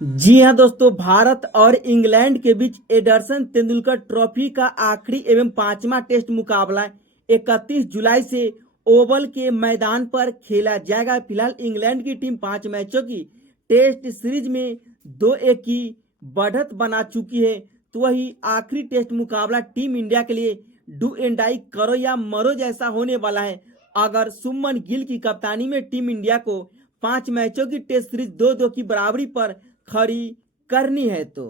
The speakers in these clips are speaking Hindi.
जी हां दोस्तों, भारत और इंग्लैंड के बीच एंडरसन तेंदुलकर ट्रॉफी का आखिरी एवं पांचवा टेस्ट मुकाबला 31 जुलाई से ओवल के मैदान पर खेला जाएगा। फिलहाल इंग्लैंड की टीम 5 मैचों की टेस्ट सीरीज में 2-1 की बढ़त बना चुकी है, तो वही आखिरी टेस्ट मुकाबला टीम इंडिया के लिए डू एंड डाई करो या मरो जैसा होने वाला है। अगर शुभमन गिल की कप्तानी में टीम इंडिया को 5 मैचों की टेस्ट सीरीज 2-2 की बराबरी पर खड़ी करनी है तो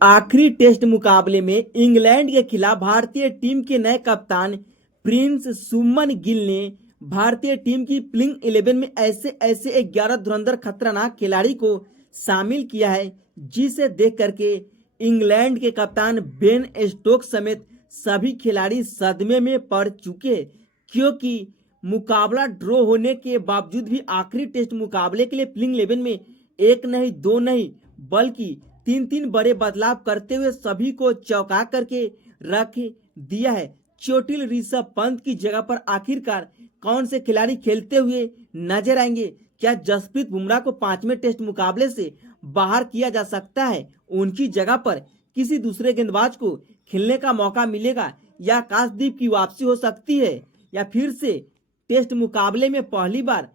आखिरी टेस्ट मुकाबले में इंग्लैंड के खिलाफ भारतीय टीम के नए कप्तान प्रिंस शुभमन गिल ने भारतीय टीम की प्लेइंग 11 में ऐसे 11 धुरंधर खतरनाक खिलाड़ी को शामिल किया है, जिसे देख करके इंग्लैंड के कप्तान बेन स्टोक्स समेत सभी खिलाड़ी सदमे में पड़ चुके हैं, क्योंकि मुकाबला ड्रॉ होने के बावजूद भी आखिरी टेस्ट मुकाबले के लिए प्लेइंग 11 में एक नहीं दो नहीं बल्कि 3 बड़े बदलाव करते हुए सभी को चौंका करके रख दिया है। चोटिल ऋषभ पंत की जगह पर आखिरकार कौन से खिलाड़ी खेलते हुए नजर आएंगे? क्या जसप्रीत बुमराह को 5वें टेस्ट मुकाबले से बाहर किया जा सकता है? उनकी जगह पर किसी दूसरे गेंदबाज को खेलने का मौका मिलेगा या आकाशदीप की वापसी हो सकती है, या फिर से टेस्ट मुकाबले में पहली बार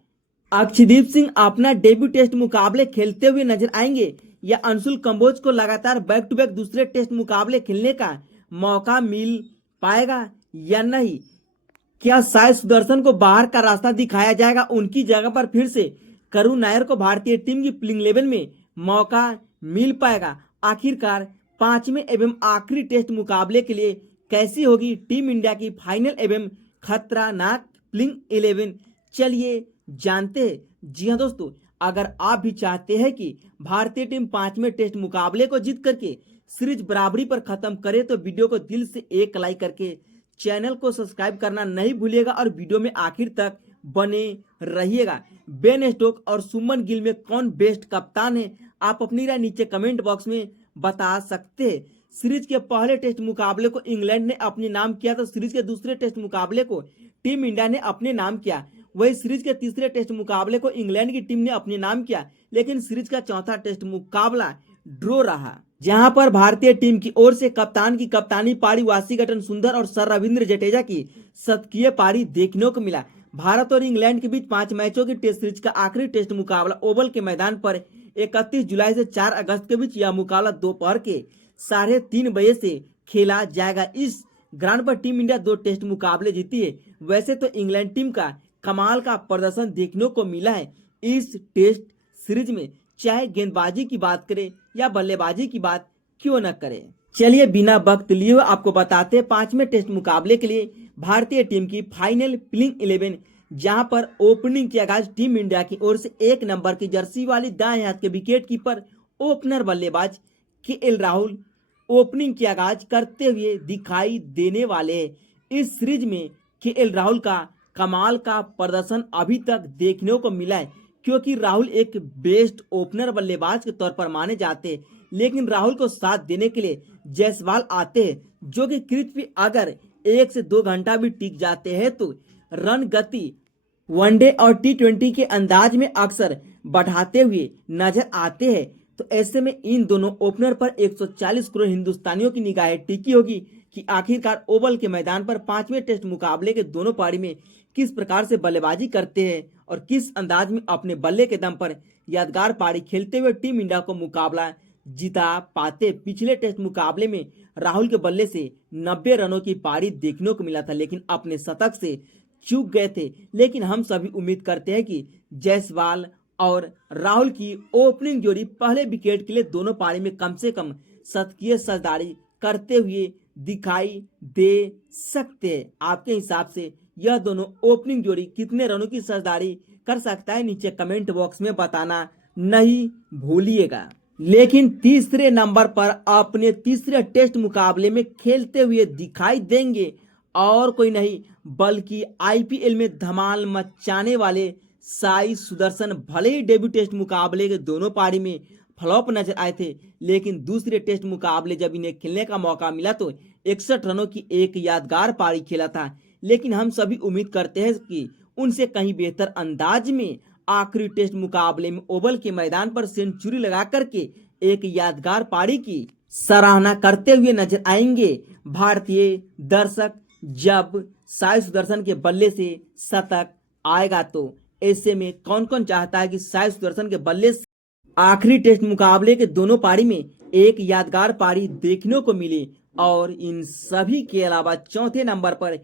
अक्षदीप सिंह अपना डेब्यू टेस्ट मुकाबले खेलते हुए नजर आएंगे, या अंशुल कंबोज को लगातार बैक टू बैक दूसरे टेस्ट मुकाबले खेलने का मौका मिल पाएगा या नहीं? क्या साई सुदर्शन को बाहर का रास्ता दिखाया जाएगा? उनकी जगह पर फिर से करुण नायर को भारतीय टीम की प्लेइंग 11 में मौका मिल पाएगा? आखिरकार 5वें एवं आखिरी टेस्ट मुकाबले के लिए कैसी होगी टीम इंडिया की फाइनल एवं खतरनाक प्लेइंग 11? चलिए जानते हैं। जी हाँ दोस्तों, अगर आप भी चाहते हैं कि भारतीय टीम 5वें टेस्ट मुकाबले को जीत करके सीरीज बराबरी पर खत्म करे, तो वीडियो को दिल से एक लाइक करके चैनल को सब्सक्राइब करना नहीं भूलिएगा और वीडियो में आखिर तक बने रहिएगा। बेन स्टोक्स और शुभमन गिल में कौन बेस्ट कप्तान है? आप अपनी राय नीचे कमेंट बॉक्स में बता सकते हैं। सीरीज के पहले टेस्ट मुकाबले को इंग्लैंड ने अपने नाम किया, तो सीरीज के दूसरे टेस्ट मुकाबले को टीम इंडिया ने अपने नाम किया। वही सीरीज के तीसरे टेस्ट मुकाबले को इंग्लैंड की टीम ने अपने नाम किया, लेकिन सीरीज का चौथा टेस्ट मुकाबला ड्रॉ रहा, जहां पर भारतीय टीम की ओर से कप्तान की कप्तानी पारी वाशिंगटन सुंदर और सर रविंद्र जडेजा की शतकीय पारी देखने को मिला। भारत और इंग्लैंड के बीच 5 मैचों की टेस्ट सीरीज का आखिरी टेस्ट मुकाबला ओवल के मैदान पर 31 जुलाई से 4 अगस्त के बीच यह मुकाबला दोपहर के 3:30 बजे से खेला जाएगा। इस ग्राउंड पर टीम इंडिया 2 टेस्ट मुकाबले जीती है। वैसे तो इंग्लैंड टीम का कमाल का प्रदर्शन देखने को मिला है इस टेस्ट सीरीज में, चाहे गेंदबाजी की बात करें या बल्लेबाजी की बात क्यों न करें। चलिए बिना वक्त लिए हुए आपको बताते हैं 5वें टेस्ट मुकाबले के लिए भारतीय टीम की फाइनल प्लेइंग 11, जहां पर ओपनिंग की आगाज टीम इंडिया की ओर से 1 नंबर की जर्सी वाली दाएं हाथ के विकेट कीपर ओपनर बल्लेबाज केएल राहुल ओपनिंग की आगाज करते हुए दिखाई देने वाले हैं। इस सीरीज में केएल राहुल का कमाल का प्रदर्शन अभी तक देखने को मिला है, क्योंकि राहुल एक बेस्ट ओपनर बल्लेबाज के तौर पर माने जाते हैं, लेकिन राहुल को साथ देने के लिए जायसवाल आते हैं, जो कि क्रीज पे अगर 1 से 2 घंटा भी टिक जाते हैं तो रन गति वनडे और T20 के अंदाज में अक्सर बढ़ाते हुए नजर आते हैं। तो ऐसे में इन दोनों ओपनर पर 140 करोड़ हिंदुस्तानियों की निगाहें टिकी होगी कि आखिरकार ओवल के मैदान पर 5वें टेस्ट मुकाबले के दोनों पारी में किस प्रकार से बल्लेबाजी करते हैं और किस अंदाज में अपने बल्ले के दम पर यादगार पारी खेलते हुए टीम इंडिया को मुकाबला जिता पाते। पिछले टेस्ट मुकाबले में राहुल के बल्ले से 90 रनों की पारी देखने को मिला था, लेकिन अपने शतक से चूक गए थे। लेकिन हम सभी उम्मीद करते हैं कि जायसवाल और राहुल की ओपनिंग जोड़ी पहले विकेट के लिए दोनों पारी में कम से कम शतकीय साझेदारी करते हुए दिखाई दे सकते हैं। आपके हिसाब से यह दोनों ओपनिंग जोड़ी कितने रनों की साझेदारी कर सकता है? नीचे कमेंट बॉक्स में बताना नहीं भूलिएगा। लेकिन तीसरे नंबर पर अपने तीसरे टेस्ट मुकाबले में खेलते हुए दिखाई देंगे और कोई नहीं बल्कि आईपीएल में धमाल मचाने वाले साई सुदर्शन। भले ही डेब्यू टेस्ट मुकाबले के दोनों पारी में फ्लॉप नजर आए थे, लेकिन दूसरे टेस्ट मुकाबले जब इन्हें खेलने का मौका मिला तो 61 रनों की एक यादगार पारी खेला था। लेकिन हम सभी उम्मीद करते हैं कि उनसे कहीं बेहतर अंदाज में आखिरी टेस्ट मुकाबले में ओवल के मैदान पर सेंचुरी लगा करके एक यादगार पारी की सराहना करते हुए नजर आएंगे। भारतीय दर्शक जब साई सुदर्शन के बल्ले से शतक आएगा तो ऐसे में कौन कौन चाहता है कि साई सुदर्शन के बल्ले से आखिरी टेस्ट मुकाबले के दोनों पारी में एक यादगार पारी देखने को मिले। और इन सभी के अलावा चौथे नंबर पर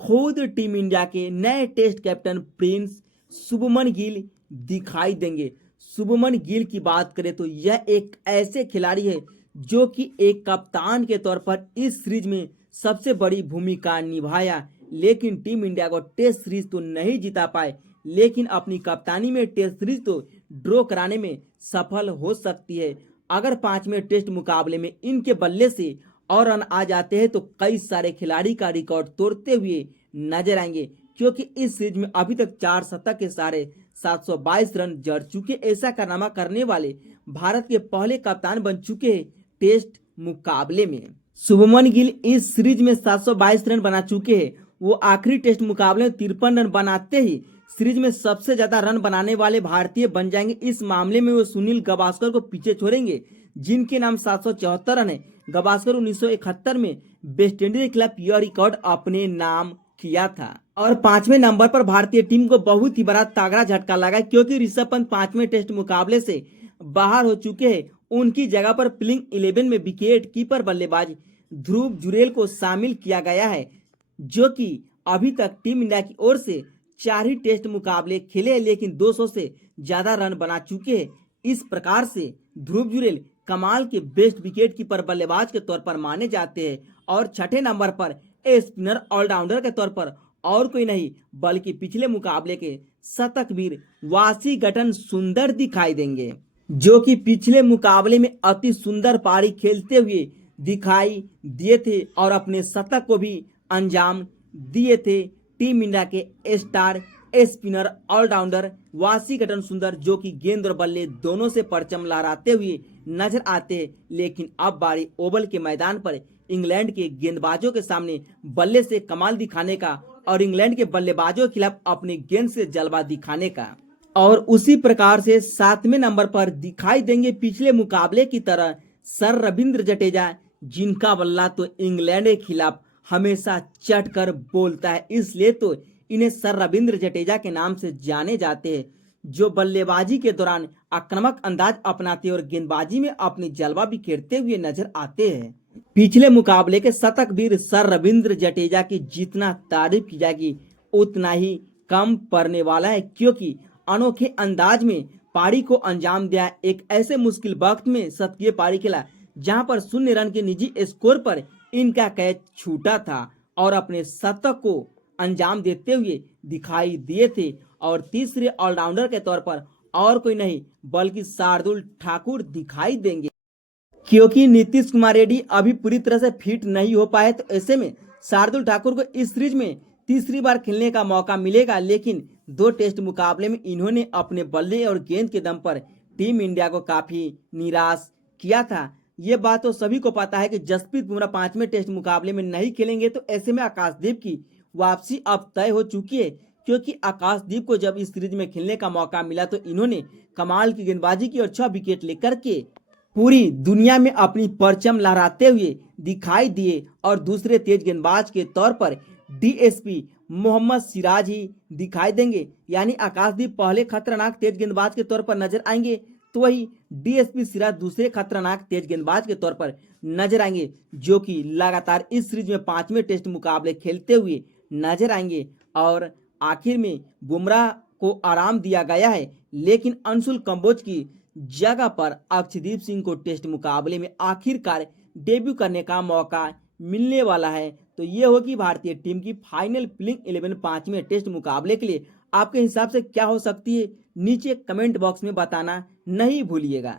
खुद टीम इंडिया के नए test captain prince Shubman Gill दिखाई देंगे। शुभमन गिल की बात करें तो यह एक ऐसे खिलाड़ी है जो कि एक कप्तान के तौर पर इस सीरीज में सबसे बड़ी भूमिका निभाया, लेकिन टीम इंडिया को टेस्ट सीरीज तो नहीं जिता पाए, लेकिन अपनी कप्तानी में टेस्ट सीरीज तो ड्रॉ कराने में सफल हो सकती है। अगर 5वें टेस्ट मुकाबले में इनके बल्ले से और रन आ जाते हैं तो कई सारे खिलाड़ी का रिकॉर्ड तोड़ते हुए नजर आएंगे, क्योंकि इस सीरीज में अभी तक 4 शतक के सारे 722 रन जड़ चुके। ऐसा कारनामा करने वाले भारत के पहले कप्तान बन चुके हैं टेस्ट मुकाबले में। शुभमन गिल इस सीरीज में 722 रन बना चुके हैं। वो आखिरी टेस्ट मुकाबले में 53 रन बनाते ही सीरीज में सबसे ज्यादा रन बनाने वाले भारतीय बन जाएंगे। इस मामले में वो सुनील गावस्कर को पीछे छोड़ेंगे, जिनके नाम 774 रन है। गावस्कर 1971 में वेस्टइंडीज के खिलाफ यह रिकॉर्ड अपने नाम किया था। और 5वें नंबर पर भारतीय टीम को बहुत ही बड़ा तगड़ा झटका लगा, क्योंकि ऋषभ पंत 5वें टेस्ट मुकाबले से बाहर हो चुके हैं। उनकी जगह पर प्लेइंग 11 में विकेट कीपर बल्लेबाज ध्रुव जुरेल को शामिल किया गया है, जो कि अभी तक टीम इंडिया की ओर से 4 ही टेस्ट मुकाबले खेले हैं, लेकिन 200 से ज्यादा रन बना चुके हैं। इस प्रकार से ध्रुव जुरेल कमाल के बेस्ट विकेट कीपर बल्लेबाज के तौर पर माने जाते हैं। और 6ठे नंबर पर स्पिनर ऑलराउंडर के तौर पर और कोई नहीं बल्कि पिछले मुकाबले के शतकवीर वाशिंगटन सुंदर दिखाई देंगे, जो कि पिछले मुकाबले में अति सुंदर पारी खेलते हुए दिखाई दिए थे और अपने शतक को भी अंजाम दिए थे। टीम इंडिया के स्टार स्पिनर ऑलराउंडर वाशिंगटन सुंदर, जो कि गेंद और बल्ले दोनों से परचम लहराते हुए नजर आते हैं। लेकिन अब बारी ओवल के मैदान पर इंग्लैंड के गेंदबाजों के सामने बल्ले से कमाल दिखाने का और इंग्लैंड के बल्लेबाजों के खिलाफ अपने गेंद से जलवा दिखाने का। और उसी प्रकार से 7वें नंबर पर दिखाई देंगे पिछले मुकाबले की तरह सर रविंद्र जडेजा, जिनका बल्ला तो इंग्लैंड के खिलाफ हमेशा चट कर बोलता है, इसलिए तो इन्हें सर रविंद्र जडेजा के नाम से जाने जाते हैं, जो बल्लेबाजी के दौरान आक्रामक अंदाज अपनाते और गेंदबाजी में अपनी जलवा बिखेरते हुए नजर आते हैं। पिछले मुकाबले के शतकवीर सर रविंद्र जडेजा की जितना तारीफ की जाएगी उतना ही कम पड़ने वाला है, क्योंकि अनोखे अंदाज में पारी को अंजाम दिया। एक ऐसे मुश्किल वक्त में शतकीय पारी खेला जहां पर 0 रन के निजी स्कोर पर इनका कैच छूटा था और अपने शतक को अंजाम देते हुए दिखाई दिए थे। और तीसरे ऑलराउंडर के तौर पर और कोई नहीं बल्कि शार्दुल ठाकुर दिखाई देंगे, क्योंकि नीतीश कुमार रेड्डी अभी पूरी तरह से फिट नहीं हो पाए। तो ऐसे में शार्दुल ठाकुर को इस सीरीज में तीसरी बार खेलने का मौका मिलेगा, लेकिन 2 टेस्ट मुकाबले में इन्होंने अपने बल्ले और गेंद के दम पर टीम इंडिया को काफी निराश किया था। ये बात तो सभी को पता है कि जसप्रीत बुमराह 5वें टेस्ट मुकाबले में नहीं खेलेंगे। तो ऐसे में आकाशदीप की वापसी अब तय हो चुकी है, क्योंकि आकाशदीप को जब इस सीरीज में खेलने का मौका मिला तो इन्होंने कमाल की गेंदबाजी की और 6 विकेट लेकर के पूरी दुनिया में अपनी परचम लहराते हुए दिखाई दिए। और दूसरे तेज गेंदबाज के तौर पर डीएसपी मोहम्मद सिराज ही दिखाई देंगे, यानी आकाशदीप पहले खतरनाक तेज गेंदबाज के तौर पर नजर आएंगे, तो वही डीएसपी सिराज दूसरे खतरनाक तेज गेंदबाज के तौर पर नजर आएंगे, जो कि लगातार इस सीरीज में 5वें टेस्ट मुकाबले खेलते हुए नजर आएंगे। और आखिर में बुमराह को आराम दिया गया है, लेकिन अंशुल कंबोज की जगह पर अक्षदीप सिंह को टेस्ट मुकाबले में आखिरकार डेब्यू करने का मौका मिलने वाला है। तो ये होगी भारतीय टीम की फाइनल प्लेइंग 11 5वें टेस्ट मुकाबले के लिए। आपके हिसाब से क्या हो सकती है, नीचे कमेंट बॉक्स में बताना नहीं भूलिएगा।